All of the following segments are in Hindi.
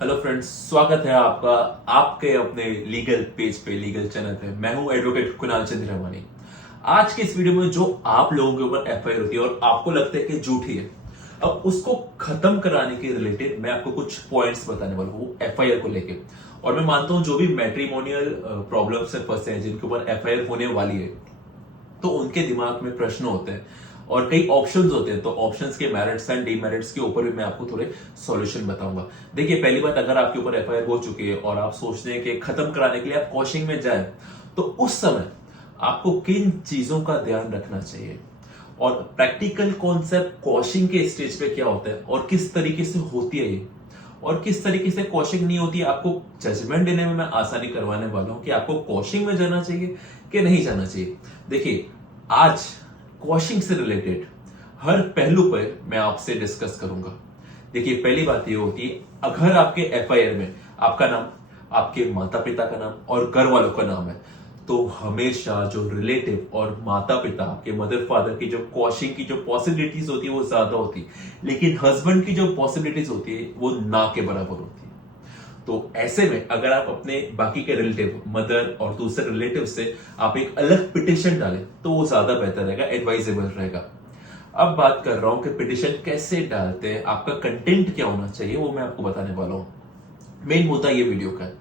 हेलो फ्रेंड्स, स्वागत है आपका आपके अपने लीगल पेज पे, लीगल चैनल पे। मैं हूं एडवोकेट कुणाल चंद्र रवानी। आज के इस वीडियो में जो आप लोगों के ऊपर एफआईआर होती है और आपको लगता है कि झूठी है, अब उसको खत्म कराने के रिलेटेड मैं आपको कुछ पॉइंट्स बताने वाला हूं एफआईआर को लेके। और मैं मानता हूं जो भी मैट्रिमोनियल प्रॉब्लम से फंसे हैं, जिनके ऊपर एफआईआर होने वाली है, तो उनके दिमाग में प्रश्न होते हैं और कई ऑप्शंस होते हैं। तो ऑप्शंस के मेरिट्स एंड डीमेरिट्स के ऊपर भी मैं आपको थोड़े सॉल्यूशन बताऊंगा। देखिए, पहली बात, अगर आपके ऊपर एफआईआर हो चुकी है और आप सोचते हैं कि खत्म कराने के लिए आप कॉशिंग में जाए, तो उस समय आपको किन चीजों का ध्यान रखना चाहिए और प्रैक्टिकल कॉन्सेप्ट कॉशिंग के स्टेज पे क्या होता है और किस तरीके से होती है ये, और किस तरीके से कॉशिंग नहीं होती है, आपको जजमेंट देने में मैं आसानी करवाने वाला हूं कि आपको कॉशिंग में जाना चाहिए कि नहीं जाना चाहिए। देखिए, आज कॉशिंग से रिलेटेड हर पहलू पर मैं आपसे डिस्कस करूंगा। देखिए, पहली बात ये होती है, अगर आपके एफआईआर में आपका नाम, आपके माता पिता का नाम और घर वालों का नाम है, तो हमेशा जो रिलेटिव और माता पिता, आपके मदर फादर की जो कॉशिंग की जो पॉसिबिलिटीज होती है वो ज्यादा होती है, लेकिन हस्बैंड की जो पॉसिबिलिटीज होती है वो ना के बराबर होती है। तो ऐसे में अगर आप अपने बाकी के रिलेटिव, मदर और दूसरे रिलेटिव से आप एक अलग पिटिशन डालें, तो वो ज्यादा बेहतर रहेगा, एडवाइजेबल रहेगा। अब बात कर रहा हूं कि पिटिशन कैसे डालते हैं, आपका कंटेंट क्या होना चाहिए, वो मैं आपको बताने वाला हूं। मेन मुद्दा ये वीडियो का है।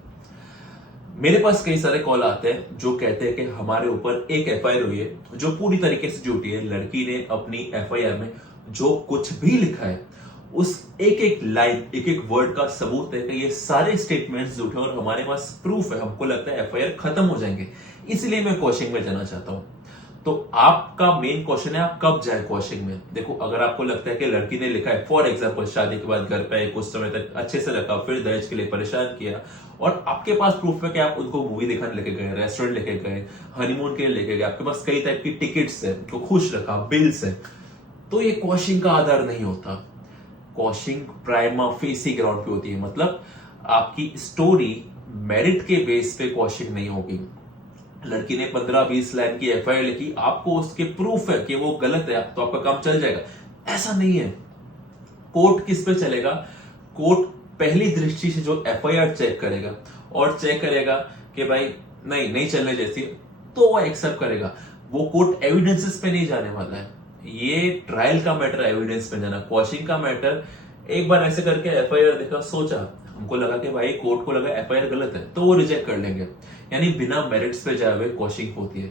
मेरे पास कई सारे कॉल आते हैं जो कहते हैं कि हमारे ऊपर एक एफआईआर हुई है जो पूरी तरीके से झूठी है। लड़की ने अपनी एफआईआर में जो कुछ भी लिखा है, उस एक एक लाइन, एक एक वर्ड का सबूत है कि ये सारे स्टेटमेंट्स झूठे हैं और हमारे पास प्रूफ है। हमको लगता है एफआईआर खत्म हो जाएंगे, इसलिए मैं क्वेश्चन में जाना चाहता हूं। तो आपका मेन क्वेश्चन है, आप कब जाए कॉशिंग में। देखो, अगर आपको लगता है कि लड़की ने लिखा है, फॉर एग्जाम्पल, शादी के बाद घर पे कुछ समय तक अच्छे से रखा, फिर दहेज के लिए परेशान किया, और आपके पास प्रूफ है कि आप उनको मूवी दिखाने लेके गए, रेस्टोरेंट लेके गए, हनीमून के लिए लेके गए, आपके पास कई टाइप की टिकट्स है, तो खुश रखा, बिल्स है, तो ये कॉशिंग का आधार नहीं होता। कॉशिंग प्राइमा फेसी ग्राउंड पे होती है, मतलब आपकी स्टोरी मेरिट के बेस पे कॉशिंग नहीं होगी। लड़की ने 15-20 लाइन की एफआईआर लिखी, आपको उसके प्रूफ है कि वो गलत है, तो आपका काम चल जाएगा, ऐसा नहीं है। कोर्ट किस पे चलेगा? कोर्ट पहली दृष्टि से जो एफआईआर चेक करेगा और चेक करेगा कि भाई नहीं नहीं चलने जैसी, तो वो एक्सेप्ट करेगा। वो कोर्ट एविडेंसेस पे नहीं जाने वाला है। ये ट्रायल का मैटर, एविडेंस पे जाना। क्वेश्चन का मैटर, एक बार ऐसे करके एफआईआर देखा, सोचा, हमको लगा कि भाई कोर्ट को लगा एफआईआर गलत है, तो वो रिजेक्ट कर लेंगे। यानी बिना मेरिट्स पे जाए हुए क्वेश्चन होती है।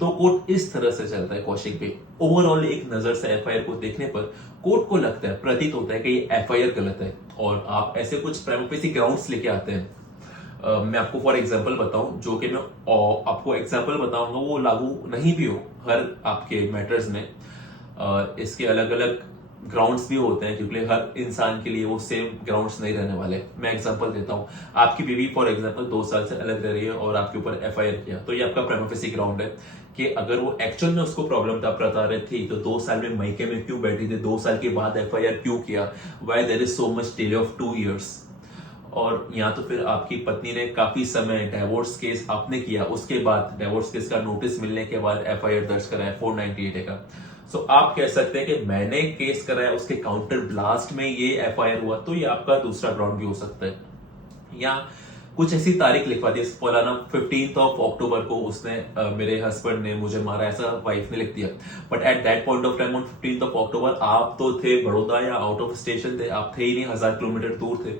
तो कोर्ट इस तरह से चलता है क्वेश्चन पे। ओवरऑल एक नजर से एफआईआर को देखने पर कोर्ट को लगता है, प्रतीत होता है कि ये एफआईआर गलत है, और आप ऐसे कुछ प्राइमा फेसी ग्राउंड्स लेके आते हैं। मैं आपको फॉर एग्जांपल बताऊं, जो कि मैं आपको एग्जांपल बताऊंगा वो लागू नहीं भी हो हर आपके मैटर्स में। इसके अलग अलग ग्राउंड्स भी होते हैं, क्योंकि हर इंसान के लिए वो सेम ग्राउंड्स नहीं रहने वाले। मैं एग्जांपल देता हूं, आपकी बीवी फॉर एग्जांपल 2 साल से अलग रह रही है और आपके ऊपर एफआईआर किया, तो ये आपका प्राइमा फेसी ग्राउंड है कि अगर वो एक्चुअल में उसको प्रॉब्लम था, प्रताड़ित थी, तो 2 साल में मायके में क्यों बैठी थी, 2 साल के बाद एफआईआर क्यों किया, why there is so much delay of 2 years. और या तो फिर आपकी पत्नी ने काफी समय डिवोर्स केस आपने किया, उसके बाद डिवोर्स केस का नोटिस मिलने के बाद एफआईआर दर्ज कराया 498 का। सो आप कह सकते हैं कि मैंने केस कराया, उसके काउंटर ब्लास्ट में ये एफआईआर हुआ, तो ये आपका दूसरा ग्राउंड भी हो सकता है। या कुछ ऐसी तारीख लिखवा दी, फलाना 15 अक्टूबर को उसने मेरे हस्बैंड ने मुझे मारा, ऐसा वाइफ ने लिख दिया। But at that point of time on 15 अक्टूबर आप तो थे बड़ौदा या आउट ऑफ स्टेशन थे, आप थे ही नहीं, 1000 किलोमीटर दूर थे।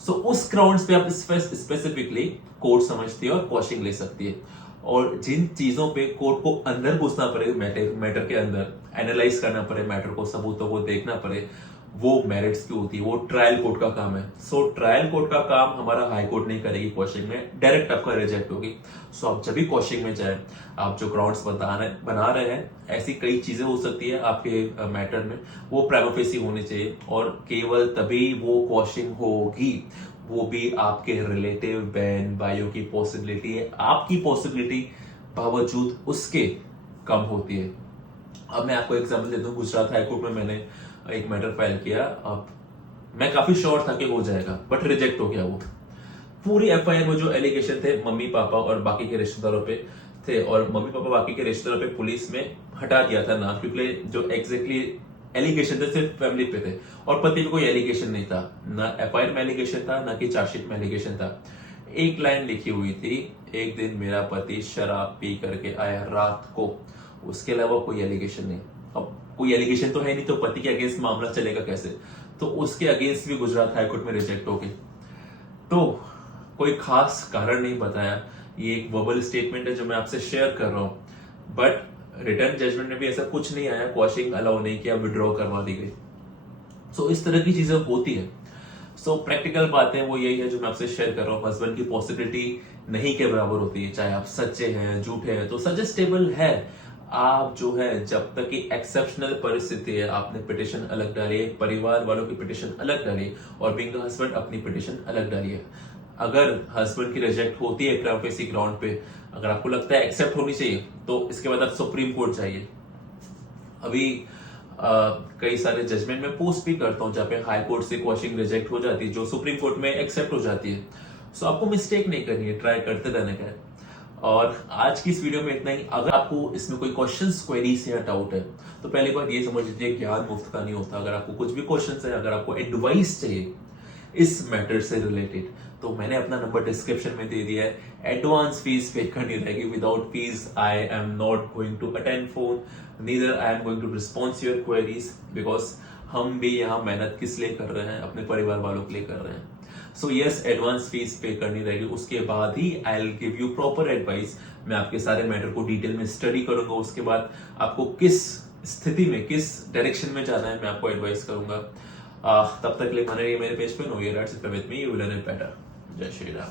सो उस ग्राउंड्स पे आप स्पेसिफिकली कोर्ट समझती है और क्वेश्चन ले सकती है। और जिन चीजों पे कोर्ट को अंदर घुसना पड़े, मैटर के अंदर एनालाइज करना पड़े, मैटर को, सबूतों को देखना पड़े, वो मेरिट्स की होती है, वो ट्रायल कोर्ट का काम है। सो ट्रायल कोर्ट का काम हमारा हाई कोर्ट नहीं करेगी, क्वेश्चन में डायरेक्ट आपका रिजेक्ट होगी। सो आप जब भी क्वेश्चन में जाए, आप जो ग्राउंड्स बना रहे हैं, ऐसी कई चीजें हो सकती है आपके मैटर में, वो प्राइमा फेसी होनी चाहिए, और केवल तभी वो क्वेश्चन होगी, वो भी आपके रिलेटिव, बहन भाइयों की पॉसिबिलिटी है, आपकी पॉसिबिलिटी बावजूद उसके कम होती है। अब मैं आपको एग्जांपल देता हूँ, गुजरात हाईकोर्ट में मैंने एक मैटर फाइल किया। अब मैं काफी श्योर था कि हो जाएगा, बट रिजेक्ट हो गया वो। पूरी एफआईआर में जो एलिगेशन थे मम्मी पापा और बाकी के रिश्तेदारों पे थे, और मम्मी पापा बाकी के रिश्तेदारों पे पुलिस में हटा दिया था नाम, क्योंकि जो एग्जैक्टली एलिगेशन थे सिर्फ फैमिली पे थे, और पति पे कोई एलिगेशन नहीं था, ना एफआईआर में एलिगेशन था, ना कि चार्जशीट में एलिगेशन था। एक लाइन लिखी हुई थी, एक दिन मेरा पति शराब पी करके आया रात को, उसके अलावा कोई एलिगेशन नहीं। अब कोई एलिगेशन तो है नहीं, तो पति के अगेंस्ट मामला चलेगा कैसे? तो उसके अगेंस्ट भी गुजरात हाईकोर्ट में रिजेक्ट हो गई। तो कोई खास कारण नहीं बताया, ये एक वर्बल स्टेटमेंट है जो मैं आपसे शेयर कर रहा हूं, बट रिटर्न जजमेंट में भी ऐसा कुछ नहीं आया, क्वॉशिंग अलाउ नहीं किया, विड्रॉ करवा दी गई। सो इस तरह की चीजें होती है। सो प्रैक्टिकल बातें वो यही है जो मैं आपसे शेयर कर रहा हूँ। हस्बैंड की पॉसिबिलिटी नहीं के बराबर होती है, चाहे आप सच्चे हैं झूठे हैं, तो सजेस्टेबल है आप जो है, जब तक कि एक्सेप्शनल परिस्थिति है, आपने पिटिशन अलग डाली है, परिवार वालों की पिटिशन अलग डाली और बिंग हस्बैंड अपनी पिटिशन अलग डाली है। अगर हस्बैंड की रिजेक्ट होती है प्राइवेसी ग्राउंड पे, अगर आपको लगता है एक्सेप्ट होनी चाहिए, तो इसके बाद आप सुप्रीम कोर्ट जाइए। अभी कई सारे जजमेंट में पोस्ट भी करता हूं जहां पे हाई कोर्ट से क्वेश्चन रिजेक्ट हो जाती है, जो सुप्रीम कोर्ट में एक्सेप्ट हो जाती है। सो आपको मिस्टेक नहीं करनी है, ट्राई करते रहने का है। और आज की इस वीडियो में इतना ही। अगर आपको इसमें कोई क्वेश्चंस, क्वेरीज या डाउट है, तो पहली बात ये समझ लीजिए, ज्ञान मुफ्त का नहीं होता। अगर आपको कुछ भी क्वेश्चंस है, अगर आपको एडवाइस चाहिए इस मैटर से रिलेटेड, तो मैंने अपना नंबर डिस्क्रिप्शन में दे दिया है। एडवांस फीस पे करनी रहेगी, without fees I am not going to attend phone, neither I am going to response your queries, because हम भी यहाँ मेहनत किस लिए कर रहे हैं, अपने परिवार वालों के लिए कर रहे हैं। सो यस, एडवांस फीस पे करनी रहेगी, उसके बाद ही I will give you proper advice. मैं आपके सारे मैटर को डिटेल में स्टडी करूंगा, उसके बाद आपको किस स्थिति में, किस डायरेक्शन में जाना है, मैं आपको एडवाइस करूंगा। तब तक के लिए बने रहिए मेरे पेज पे, no year with me, you will learn it better. जय श्री राम।